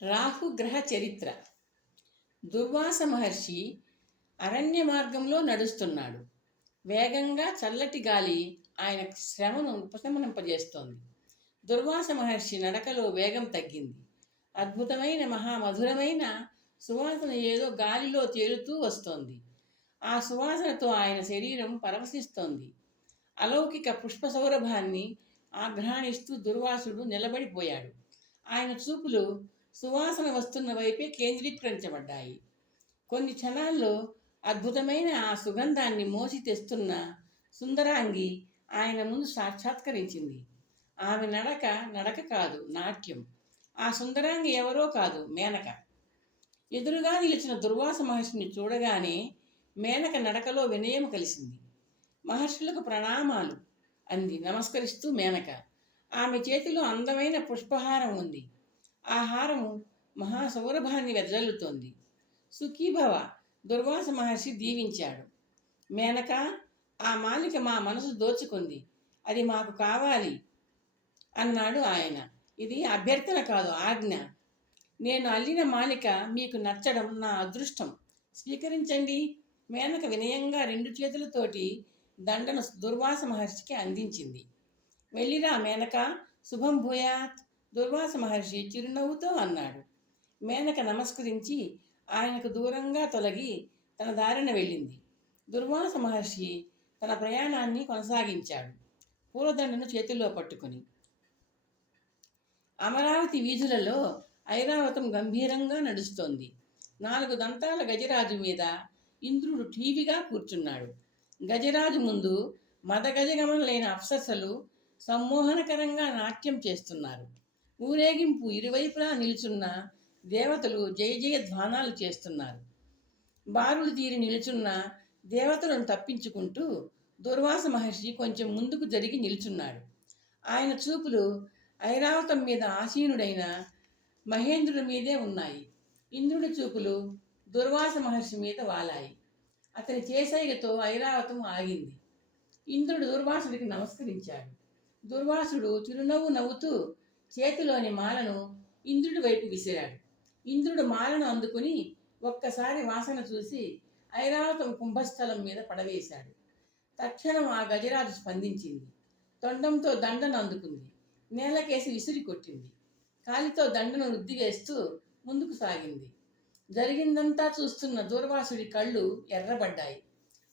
రాహుగ్రహ చరిత్ర. దుర్వాస మహర్షి అరణ్య మార్గంలో నడుస్తున్నాడు. వేగంగా చల్లటి గాలి ఆయన శ్రమను ఉపశమనింపజేస్తోంది. దుర్వాస మహర్షి నడకలో వేగం తగ్గింది. అద్భుతమైన మహామధురమైన సువాసన ఏదో గాలిలో తేలుతూ వస్తోంది. ఆ సువాసనతో ఆయన శరీరం పరవశిస్తోంది. అలౌకిక పుష్ప సౌరభాన్ని ఆఘ్రాణిస్తూ దుర్వాసుడు నిలబడిపోయాడు. ఆయన చూపులు సువాసన వస్తున్న వైపే కేంద్రీకరించబడ్డాయి. కొన్ని క్షణాల్లో అద్భుతమైన ఆ సుగంధాన్ని మోసి తెస్తున్న సుందరాంగి ఆయన ముందు సాక్షాత్కరించింది. ఆమె నడక నడక కాదు, నాట్యం. ఆ సుందరాంగి ఎవరో కాదు, మేనక. ఎదురుగా నిలిచిన దుర్వాస మహర్షిని చూడగానే మేనక నడకలో వినయం కలిసింది. మహర్షులకు ప్రణామాలు అంది నమస్కరిస్తూ మేనక. ఆమె చేతిలో అందమైన పుష్పహారం ఉంది. ఆ హారము మహాసౌరభాన్ని వెదజల్లుతోంది. సుఖీభవ, దుర్వాస మహర్షి దీవించాడు. మేనక, ఆ మాలిక మా మనసు దోచుకుంది, అది మాకు కావాలి అన్నాడు ఆయన. ఇది అభ్యర్థన కాదు, ఆజ్ఞ. నేను అల్లిన మాలిక మీకు నచ్చడం నా అదృష్టం, స్వీకరించండి. మేనక వినయంగా రెండు చేతులతోటి దండను దుర్వాస మహర్షికి అందించింది. వెళ్ళిరా మేనక, శుభం భూయాత్, దుర్వాస మహర్షి చిరునవ్వుతో అన్నాడు. మేనక నమస్కరించి ఆయనకు దూరంగా తొలగి తన దారిన వెళ్ళింది. దుర్వాస మహర్షి తన ప్రయాణాన్ని కొనసాగించాడు, పూలదండను చేతుల్లో పట్టుకుని. అమరావతి వీధులలో ఐరావతం గంభీరంగా నడుస్తోంది. 4 దంతాల గజరాజు మీద ఇంద్రుడు ఠీవిగా కూర్చున్నాడు. గజరాజు ముందు మదగజగమనలైన అప్సరసలు సమ్మోహనకరంగా నాట్యం చేస్తున్నారు. ఊరేగింపు ఇరువైపులా నిలుచున్న దేవతలు జయ జయ ధ్వానాలు చేస్తున్నారు. బారులు తీరి నిలుచున్న దేవతలను తప్పించుకుంటూ దుర్వాస మహర్షి కొంచెం ముందుకు జరిగి నిలుచున్నాడు. ఆయన చూపులు ఐరావతం మీద ఆసీనుడైన మహేంద్రుడి మీదే ఉన్నాయి. ఇంద్రుడి చూపులు దుర్వాస మహర్షి మీద వాలాయి. అతని చేసైగతో ఐరావతం ఆగింది. ఇంద్రుడు దుర్వాసుడికి నమస్కరించాడు. దుర్వాసుడు చిరునవ్వు నవ్వుతూ చేతిలోని మాలను ఇంద్రుడి వైపు విసిరాడు. ఇంద్రుడు మాలను అందుకుని ఒక్కసారి వాసన చూసి ఐరావతం కుంభస్థలం మీద పడవేశాడు. తక్షణం ఆ గజరాజు స్పందించింది. తొండంతో దండను అందుకుంది. నేలకేసి విసిరి కొట్టింది. కాలితో దండను వృద్ధి వేస్తూ ముందుకు సాగింది. జరిగిందంతా చూస్తున్న దుర్వాసుడి కళ్ళు ఎర్రబడ్డాయి.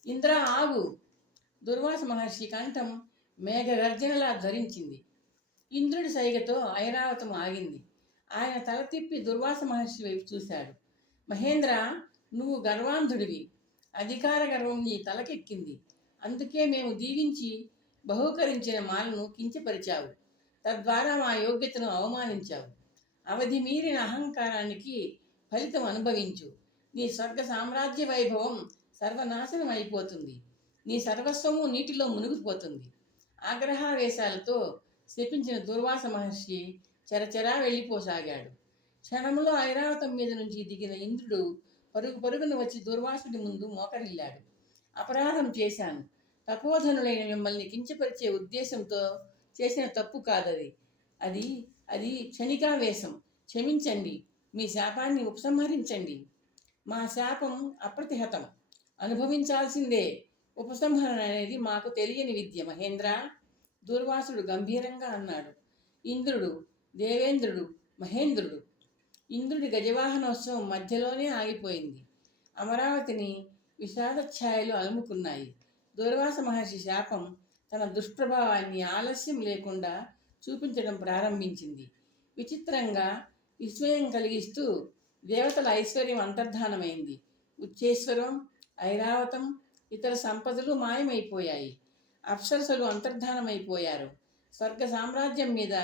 ఇంద్ర, ఆగు! దుర్వాస మహర్షి కంఠం మేఘగర్జనలా ధరించింది. ఇంద్రుడి సైగతో ఐరావతం ఆగింది. ఆయన తల తిప్పి దుర్వాస మహర్షి వైపు చూశాడు. మహేంద్ర, నువ్వు గర్వాంధుడివి. అధికార గర్వం నీ తలకెక్కింది. అందుకే మేము దీవించి బహూకరించిన మాలను కించపరిచావు. తద్వారా మా యోగ్యతను అవమానించావు. అవధి మీరిన అహంకారానికి ఫలితం అనుభవించు. నీ స్వర్గ సామ్రాజ్య వైభవం సర్వనాశనం అయిపోతుంది. నీ సర్వస్వము నీటిలో మునిగిపోతుంది. ఆగ్రహావేశాలతో శపించిన దుర్వాస మహర్షి చెరచెరా వెళ్ళిపోసాగాడు. క్షణంలో ఐరావతం మీద నుంచి దిగిన ఇంద్రుడు పరుగు పరుగున వచ్చి దుర్వాసుడి ముందు మోకరిల్లాడు. అపరాధం చేశాను. తపోధనులైన మిమ్మల్ని కించపరిచే ఉద్దేశంతో చేసిన తప్పు కాదది. అది అది క్షణికావేశం. క్షమించండి. మీ శాపాన్ని ఉపసంహరించండి. మా శాపం అప్రతిహతం, అనుభవించాల్సిందే. ఉపసంహరణ అనేది మాకు తెలియని విద్య మహేంద్ర, దుర్వాసుడు గంభీరంగా అన్నాడు. ఇంద్రుడు, దేవేంద్రుడు, మహేంద్రుడు. ఇంద్రుడి గజవాహనోత్సవం మధ్యలోనే ఆగిపోయింది. అమరావతిని విషాద ఛాయలు అలుముకున్నాయి. దుర్వాస మహర్షి శాపం తన దుష్ప్రభావాన్ని ఆలస్యం లేకుండా చూపించడం ప్రారంభించింది. విచిత్రంగా విస్మయం కలిగిస్తూ దేవతల ఐశ్వర్యం అంతర్ధానమైంది. ఉచ్చేశ్వరం, ఐరావతం, ఇతర సంపదలు మాయమైపోయాయి. అప్సరసలు అంతర్ధానమైపోయారు. స్వర్గ సామ్రాజ్యం మీద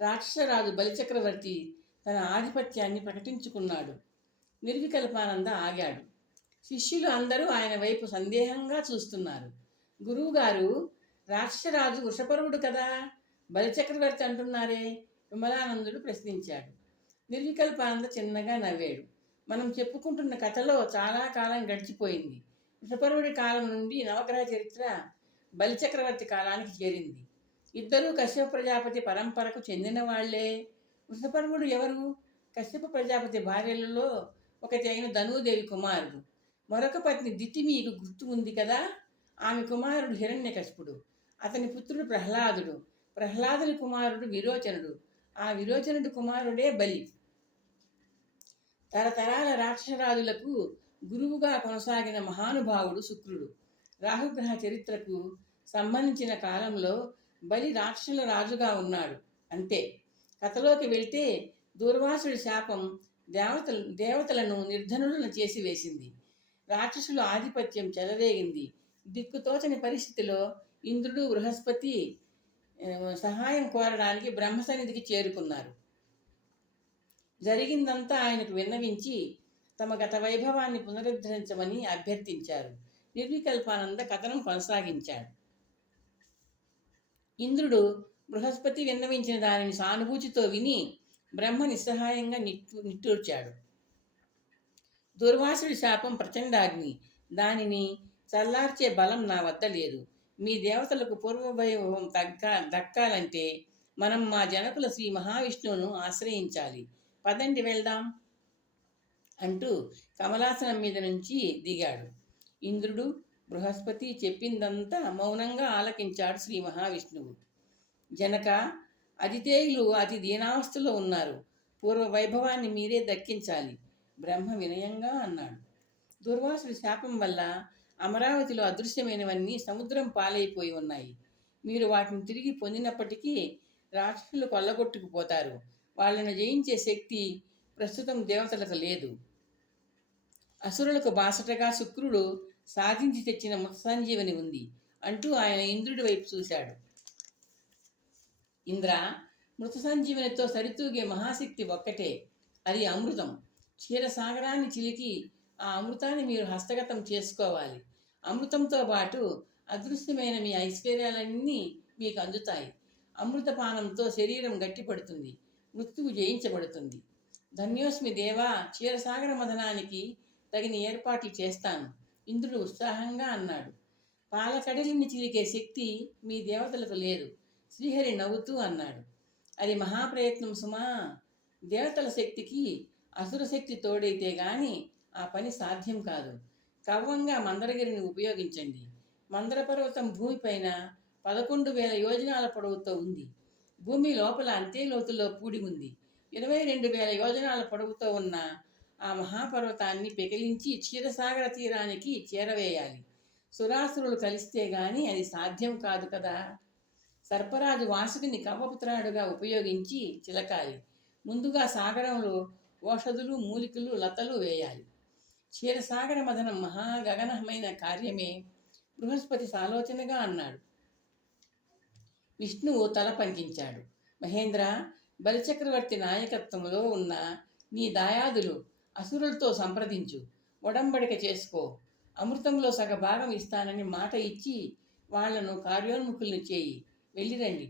రాక్షసరాజు బలిచక్రవర్తి తన ఆధిపత్యాన్ని ప్రకటించుకున్నాడు. నిర్వికల్పానంద ఆగాడు. శిష్యులు అందరూ ఆయన వైపు సందేహంగా చూస్తున్నారు. గురువుగారు, రాక్షసరాజు వృషపర్వుడు కదా, బలిచక్రవర్తి అంటున్నారే? విమలానందుడు ప్రశ్నించాడు. నిర్వికల్పానంద చిన్నగా నవ్వాడు. మనం చెప్పుకుంటున్న కథలో చాలా కాలం గడిచిపోయింది. వృషపర్వుడి కాలం నుండి నవగ్రహ చరిత్ర బలిచక్రవర్తి కాలానికి చేరింది. ఇద్దరూ కశ్యప ప్రజాపతి పరంపరకు చెందిన వాళ్లే. వృషపర్వుడు ఎవరు? కశ్యప ప్రజాపతి భార్యలలో ఒకటి అయిన ధనుదేవి కుమారుడు. మరొక పత్ని దితి మీకు గుర్తు ఉంది కదా. ఆమె కుమారుడు హిరణ్యకశిపుడు. అతని పుత్రుడు ప్రహ్లాదుడు. ప్రహ్లాదుని కుమారుడు విరోచనుడు. ఆ విరోచనుడి కుమారుడే బలి. తరతరాల రాక్షసరాజులకు గురువుగా కొనసాగిన మహానుభావుడు శుక్రుడు. రాహుగ్రహ చరిత్రకు సంబంధించిన కాలంలో బలి రాక్షసుల రాజుగా ఉన్నాడు. అంతే. కథలోకి వెళ్తే దూర్వాసుడి శాపం దేవతలను నిర్ధనులను చేసి వేసింది. రాక్షసుల ఆధిపత్యం చెలరేగింది. దిక్కుతోచని పరిస్థితిలో ఇంద్రుడు బృహస్పతి సహాయం కోరడానికి బ్రహ్మసన్నిధికి చేరుకున్నారు. జరిగిందంతా ఆయనకు విన్నవించి తమ గత వైభవాన్ని పునరుద్ధరించమని అభ్యర్థించారు. నిర్వికల్పానంద కథనం కొనసాగించాడు. ఇంద్రుడు బృహస్పతి విన్నవించిన దానిని సానుభూతితో విని బ్రహ్మ నిస్సహాయంగా నిట్టూర్చాడు. దుర్వాసుడి శాపం ప్రచండాగ్ని. దానిని చల్లార్చే బలం నా వద్ద లేదు. మీ దేవతలకు పూర్వవైభవం దక్కాలంటే మనం మా జనకుల శ్రీ మహావిష్ణువును ఆశ్రయించాలి. పదండి వెళ్దాం అంటూ కమలాసనం మీద నుంచి దిగాడు. ఇంద్రుడు బృహస్పతి చెప్పిందంతా మౌనంగా ఆలకించాడు శ్రీ మహావిష్ణువు. జనక, అతిథేయులు అతి దీనావస్థలో ఉన్నారు. పూర్వ వైభవాన్ని మీరే దక్కించాలి. బ్రహ్మ వినయంగా అన్నాడు. దుర్వాసుడి శాపం వల్ల అమరావతిలో అదృశ్యమైనవన్నీ సముద్రం పాలైపోయి ఉన్నాయి. మీరు వాటిని తిరిగి పొందినప్పటికీ రాక్షసులు కొల్లగొట్టుకుపోతారు. వాళ్ళను జయించే శక్తి ప్రస్తుతం దేవతలకు లేదు. అసురులకు బాసటగా శుక్రుడు సాధించి తెచ్చిన మృత సంజీవని ఉంది అంటూ ఆయన ఇంద్రుడి వైపు చూశాడు. ఇంద్ర, మృత సంజీవనితో సరితూగే మహాశక్తి ఒక్కటే. అది అమృతం. క్షీరసాగరాన్ని చిలికి ఆ అమృతాన్ని మీరు హస్తగతం చేసుకోవాలి. అమృతంతో పాటు అదృశ్యమైన మీ ఐశ్వర్యాలన్నీ మీకు అందుతాయి. అమృతపానంతో శరీరం గట్టిపడుతుంది. మృత్యువు జయించబడుతుంది. ధన్యోస్మి దేవా, క్షీరసాగర మదనానికి తగిన ఏర్పాట్లు చేస్తాను ఇంద్రుడు ఉత్సాహంగా అన్నాడు. పాలకడలిని చిలికే శక్తి మీ దేవతలకు లేదు. శ్రీహరి నవ్వుతూ అన్నాడు. అది మహాప్రయత్నం సుమా. దేవతల శక్తికి అసుర శక్తి తోడైతే గాని ఆ పని సాధ్యం కాదు. కవ్వంగా మందరగిరిని ఉపయోగించండి. మందర పర్వతం భూమిపైన 11,000 యోజనాల పొడవుతో ఉంది. భూమి లోపల అంతే లోతులో పూడి ఉంది. 22,000 యోజనాల పొడవుతో ఉన్న ఆ మహాపర్వతాన్ని పెకిలించి క్షీరసాగర తీరానికి చేరవేయాలి. సురాసురులు కలిస్తే గాని అది సాధ్యం కాదు కదా. సర్పరాజు వాసుకిని కవ్వపుత్రాడుగా ఉపయోగించి చిలకాలి. ముందుగా సాగరంలో ఓషధులు, మూలికలు, లతలు వేయాలి. క్షీరసాగర మదనం మహాగగనమైన కార్యమే. బృహస్పతి సాలోచనగా అన్నాడు. విష్ణువు తల పంకించాడు. మహేంద్ర, బలిచక్రవర్తి నాయకత్వంలో ఉన్న నీ దాయాదులు అసురులతో సంప్రదించు. ఒడంబడిక చేసుకో. అమృతంలో సగభాగం ఇస్తానని మాట ఇచ్చి వాళ్లను కార్యోన్ముఖుల్ని చేయి. వెళ్ళిరండి.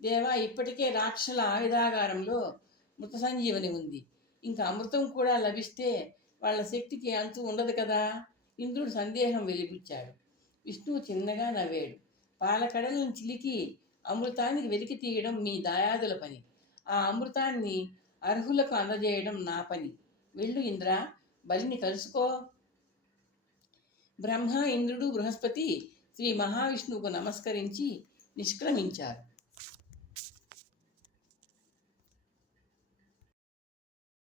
దేవా, ఇప్పటికే రాక్షసుల ఆయుధాగారంలో మృత సంజీవని ఉంది. ఇంకా అమృతం కూడా లభిస్తే వాళ్ళ శక్తికి అంతు ఉండదు కదా. ఇంద్రుడు సందేహం వెలిబుచ్చాడు. విష్ణువు చిన్నగా నవ్వాడు. పాలకడలను చిలికి అమృతానికి వెలికి తీయడం మీ దాయాదుల పని. ఆ అమృతాన్ని అర్హులకు అందజేయడం నా పని. వెళ్ళు ఇంద్ర, బలిని కలుసుకో. బ్రహ్మ, ఇంద్రుడు, బృహస్పతి శ్రీ మహావిష్ణువుకు నమస్కరించి నిష్క్రమించారు.